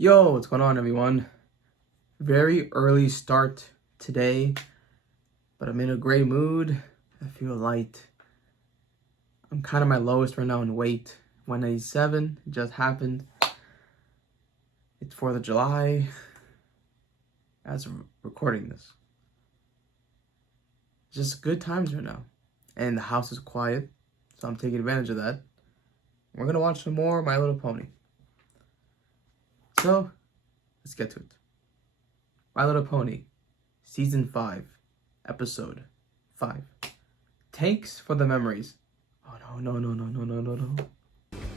Yo, what's going on, everyone? Very early start today, but I'm in a great mood. I feel light. I'm kind of my lowest right now in weight. 197. It just happened. It's 4th of July as of recording this. Just good times right now. And the house is quiet, so I'm taking advantage of that. We're going to watch some more My Little Pony. So, let's get to it. My Little Pony, Season 5, Episode 5. Thanks for the memories. Oh, no.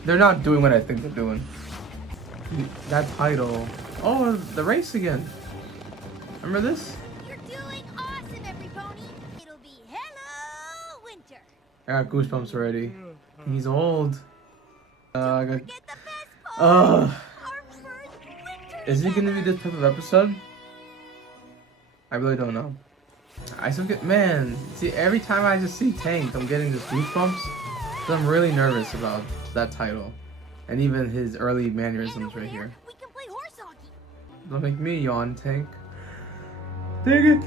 They're not doing what I think they're doing. That title. Oh, the race again. Remember this? You're doing awesome, every pony. It'll be Hello Winter. I got goosebumps already. He's old. I got... Forget the best part. Our first winter. Is it gonna be this type of episode? I really don't know. I still get, man, see, every time I just see Tank, I'm getting just goosebumps. So I'm really nervous about that title. And even his early mannerisms right here. We can play horse hockey. Don't make me yawn, Tank. Dang it!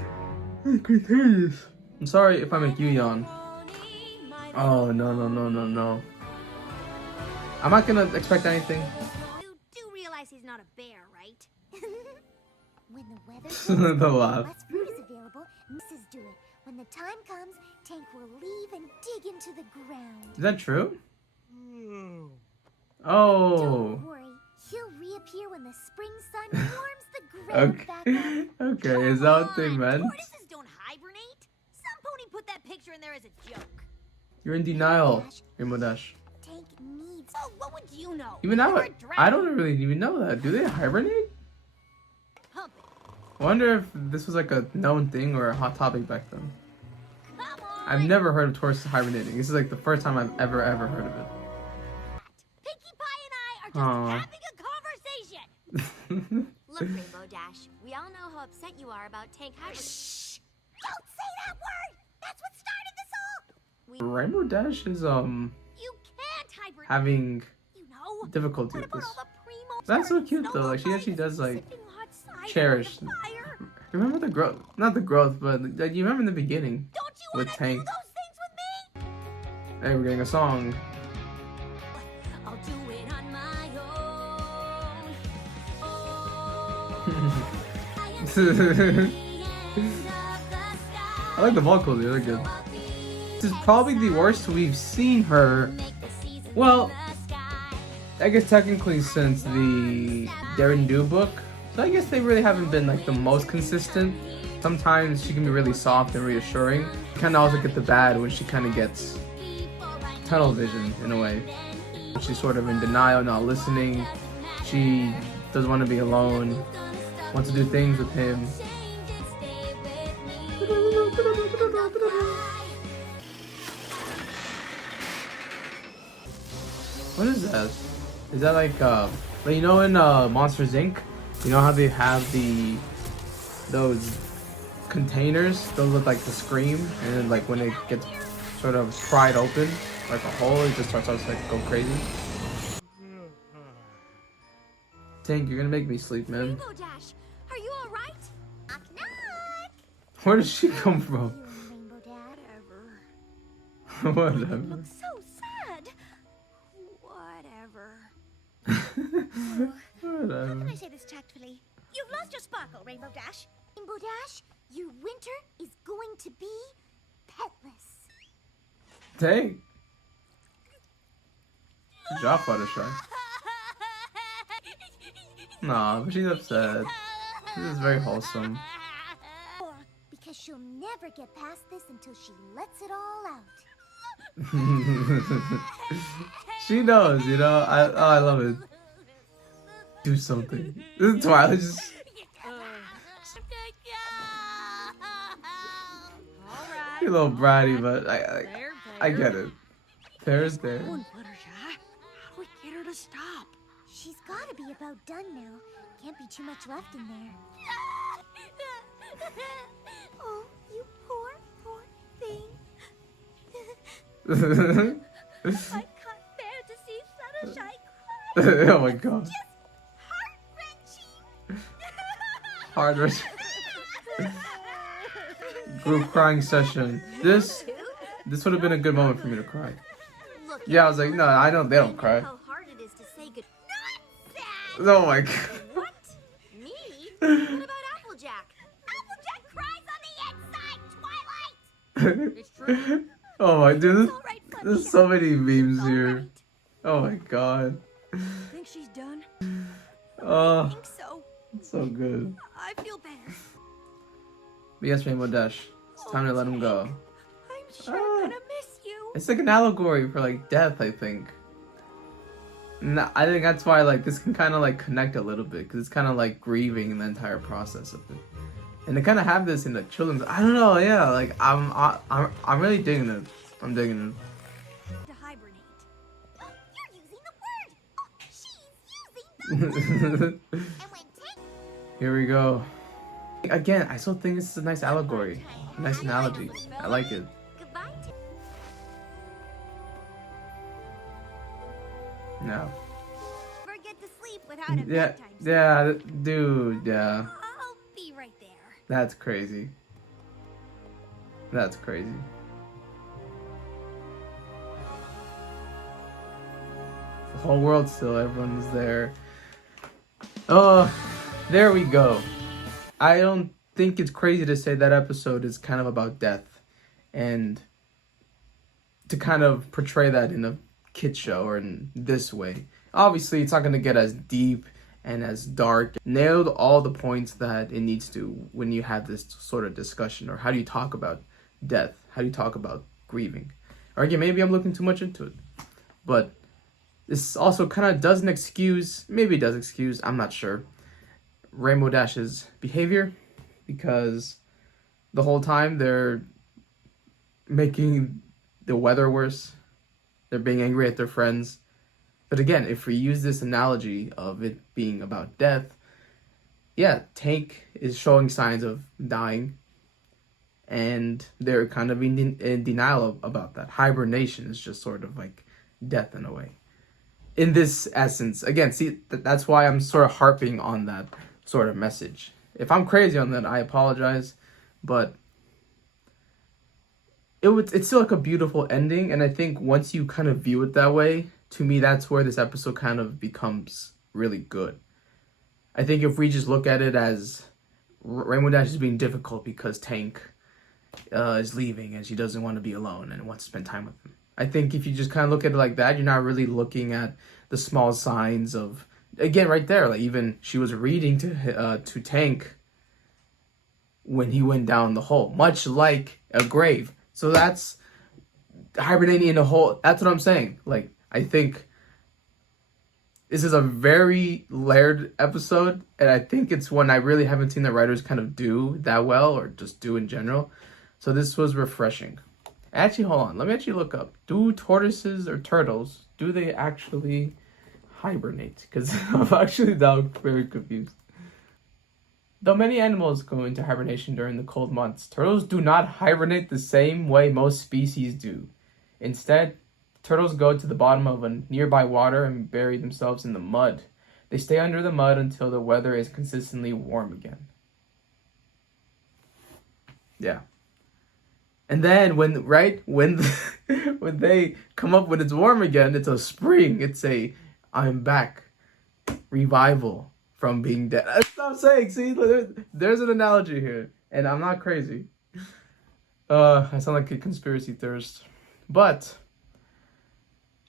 I can't hear this. I'm sorry if I make you yawn. Oh, no. I'm not gonna expect anything. You do realize he's not a bear, right? When the weather The laugh. less food is available, Mrs. Do it. When the time comes, Tank will leave and dig into the ground. Is that true? Oh. Don't worry, he'll reappear when the spring sun warms the ground back up. Okay, is that what they meant? Tortoises don't hibernate. Some pony put that picture in there as a joke. You're in denial, Rainbow Dash. Tank needs. Oh, what would you know? Even now, You're a I dragon. don't really even know that. Do they hibernate? Hump it. I wonder if this was like a known thing or a hot topic back then. Come on. I've never heard of tortoises hibernating. This is like the first time I've ever heard of it. Pinkie Pie and I are just having a conversation. Look, Rainbow Dash, we all know how upset you are about Tank hibernate. Shh! Don't say that word. That's what started this all. Rainbow Dash is You can't hibernate. having You know. difficulty What with about this. all the primos? That's so wearing cute though. snowball Like she actually fights, does like sipping hot cider cherish. by the fire? Remember the growth? Not the growth, but like, you remember in the beginning Don't you with want to do Tank. those things with me? Hey, we're getting a song. I'll do it on my own. I like the vocals, they're good. This is probably the worst we've seen her. Well, I guess technically since the Darren Do book. So I guess they really haven't been like the most consistent. Sometimes she can be really soft and reassuring. You kind of also get the bad when she kind of gets tunnel vision in a way. She's sort of in denial, not listening. She doesn't want to be alone. Wants to do things with him. What is that? Is that like you know in Monsters Inc? You know how they have those containers? Those look like the Scream, and then like when it gets sort of pried open, like a hole, it just starts to like go crazy. Tank, you're gonna make me sleep, man. Rainbow Dash, are you all right? Knock, knock. Where does she come from? Rainbow Dad. Whatever. You look so sad. Whatever. How Whatever. can I say this tactfully? You've lost your sparkle, Rainbow Dash. Rainbow Dash, your winter is going to be petless. Tank. Good job, Fluttershy. Nah, but she's upset. This is very wholesome. Because she'll never get past this until she lets it all out. She knows, you know. I love it. Do something. This is Twilight just. You're a little bratty, but I get it. There's there. How do we get her to stop? She's gotta be about done now. Can't be too much left in there. Oh, you poor thing. I can't bear to see Fluttershy cry. Oh my god. Just heart-wrenching. Hard rush. Group crying session. This would have been a good moment for me to cry. Look, Yeah, I was like, no, I don't. They don't cry. how hard it is to say good. Oh my god. What? Me? What about Applejack? Applejack cries on the inside, Twilight! It's true. Oh my dude. All right, There's so many memes All here. right. Oh my god. Think she's done? Oh, I think so. it's so good. I feel better. But yes, Rainbow Dash. It's time to let him go. I'm sure Ah. gonna miss you. It's like an allegory for like death, I think. And I think that's why like this can kind of like connect a little bit because it's kind of like grieving the entire process of it. And they kind of have this in the children's. I don't know, yeah. Like I'm really digging it. I'm digging To hibernate. Oh, you're using the word! Oh, she's using it. the And when Tank Here we go. Again, I still think this is a nice allegory, a nice analogy. I like it. Goodbye. No. never get to sleep without a Yeah, bedtime story. yeah, dude, yeah. I'll be right there. That's crazy. That's crazy. The whole world still, everyone's there. Oh, there we go. I don't think it's crazy to say that episode is kind of about death. And to kind of portray that in a kid show or in this way. Obviously, it's not going to get as deep and as dark. Nailed all the points that it needs to when you have this sort of discussion. Or how do you talk about death? How do you talk about grieving? Or again, maybe I'm looking too much into it. But this also kind of doesn't excuse, maybe it does excuse, I'm not sure, Rainbow Dash's behavior. Because the whole time they're making the weather worse. They're being angry at their friends. But again, if we use this analogy of it being about death, yeah, Tank is showing signs of dying. And they're kind of in denial about that. Hibernation is just sort of like death in a way. In this essence, again, see, that's why I'm sort of harping on that sort of message. If I'm crazy on that, I apologize. But it's still like a beautiful ending. And I think once you kind of view it that way, to me, that's where this episode kind of becomes really good. I think if we just look at it as Rainbow Dash is being difficult because Tank is leaving and she doesn't want to be alone and wants to spend time with him. I think if you just kind of look at it like that, you're not really looking at the small signs of, again, right there, like even she was reading to Tank when he went down the hole, much like a grave. So that's hibernating in a hole. That's what I'm saying. Like, I think this is a very layered episode, and I think it's one I really haven't seen the writers kind of do that well, or just do in general. So this was refreshing. Actually, hold on. Let me actually look up. Do tortoises or turtles, do they actually hibernate? Because I'm actually now very confused. Though many animals go into hibernation during the cold months, turtles do not hibernate the same way most species do. Instead, turtles go to the bottom of a nearby water and bury themselves in the mud. They stay under the mud until the weather is consistently warm again. Yeah. And then when they come up when it's warm again, it's a spring. It's a I'm back revival from being dead. That's what I'm saying. See, there's an analogy here, and I'm not crazy. I sound like a conspiracy theorist, but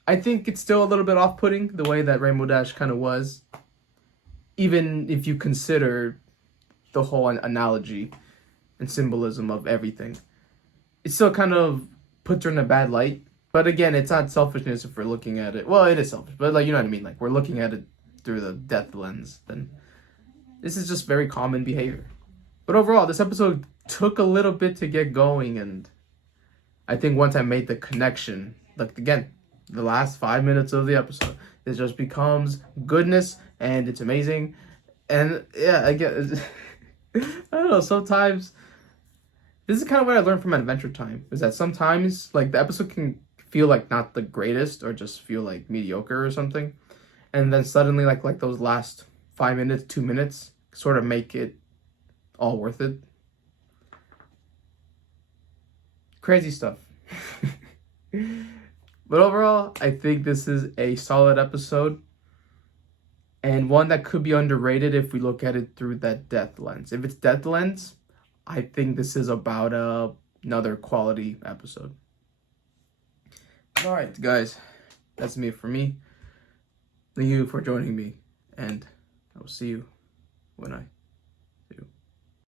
I think it's still a little bit off-putting the way that Rainbow Dash kind of was, even if you consider the whole analogy and symbolism of everything. It still kind of puts her in a bad light. But again, it's not selfishness if we're looking at it. Well, it is selfish, but like, you know what I mean? Like, we're looking at it through the death lens. Then this is just very common behavior. But overall, this episode took a little bit to get going, and I think once I made the connection, like again, the last 5 minutes of the episode, it just becomes goodness, and it's amazing. And yeah, I guess I don't know. Sometimes this is kind of what I learned from Adventure Time, is that sometimes like the episode can feel like not the greatest or just feel like mediocre or something, and then suddenly like those last 5 minutes, 2 minutes sort of make it all worth it. Crazy stuff. But overall, I think this is a solid episode. And one that could be underrated if we look at it through that death lens. If it's death lens, I think this is about another quality episode. Alright, guys. That's me for me. Thank you for joining me. And I will see you when I